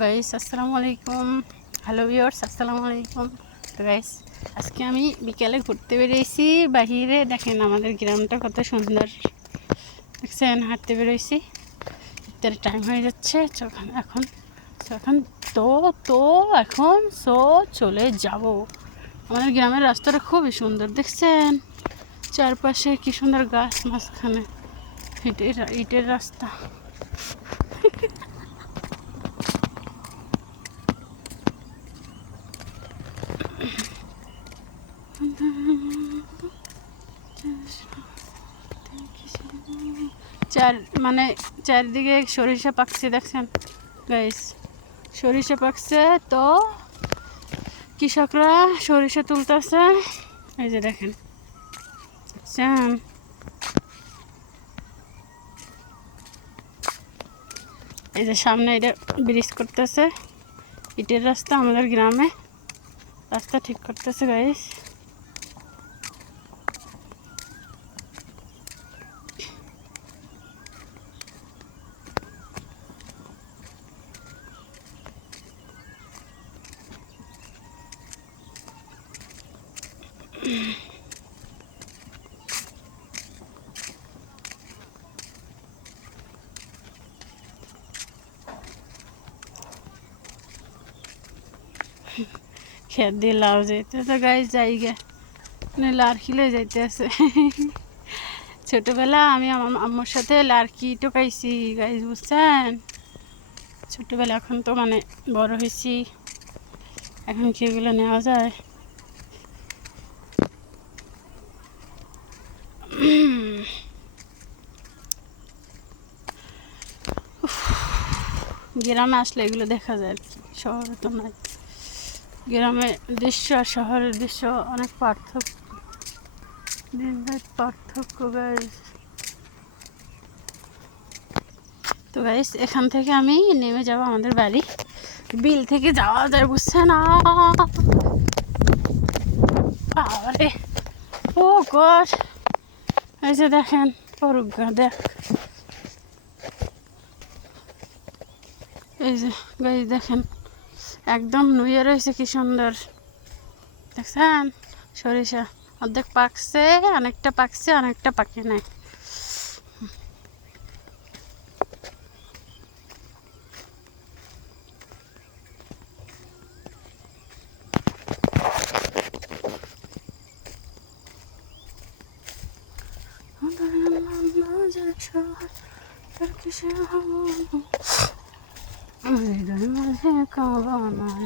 Guys আসসালামু আলাইকুম। Hello viewers, আসসালামু আলাইকুম। তো গাইস, আজকে আমি বিকেলে ঘুরতে বেরিয়েছি বাহিরে। দেখেন আমাদের গ্রামটা কত সুন্দর, দেখছেন? হাঁটতে বেরোইছি, ইফতারের টাইম হয়ে যাচ্ছে। এখন এখন তো তো এখন চলে যাব। আমাদের গ্রামের রাস্তাটা খুবই সুন্দর, দেখছেন? চারপাশে কি সুন্দর গাছ, মাঝখানে ইটের রাস্তা। চারদিকে সরিষা পাকছে, দেখছেন গাইস? সরিষা পাকছে, তো কৃষকরা সরিষা তুলতেছে। এই যে দেখেন, দেখছেন? এই যে সামনে এটা ব্রিজ করতেছে, ইটের রাস্তা। আমাদের গ্রামে রাস্তা ঠিক করতেছে গাইস। খেত দিয়ে লাউ যাইতে তো গাইস, জায়গা লাড়কিলে যাইতে আছে। ছোটবেলা আমি আমার আম্মুর সাথে লাড়কি টোকাইছি গাইস, বুঝছেন? ছোটবেলা, এখন তো বড় হয়েছি, এখন কি এগুলো নেওয়া যায়? গ্রামে আসলে এগুলো দেখা যায় আর কি, শহরে তো নয়। গ্রামের দৃশ্য আর শহরের দৃশ্য অনেক পার্থক্য গাইস। তো গাইস, এখান থেকে আমি নেমে যাব আমাদের বাড়ি। বিল থেকে যাওয়া যায়, বুঝছেন? আরে ও গড, এই যে দেখেন পরুগা, দেখ এই যে গাইস, দেখেন একদম নুয়ে রয়েছে, কি সুন্দর, দেখছেন? সরিষা অর্ধেক পাকছে, অনেকটা পাকছে, অনেকটা পাকে নাই। মাঝে কাবা মদিনা।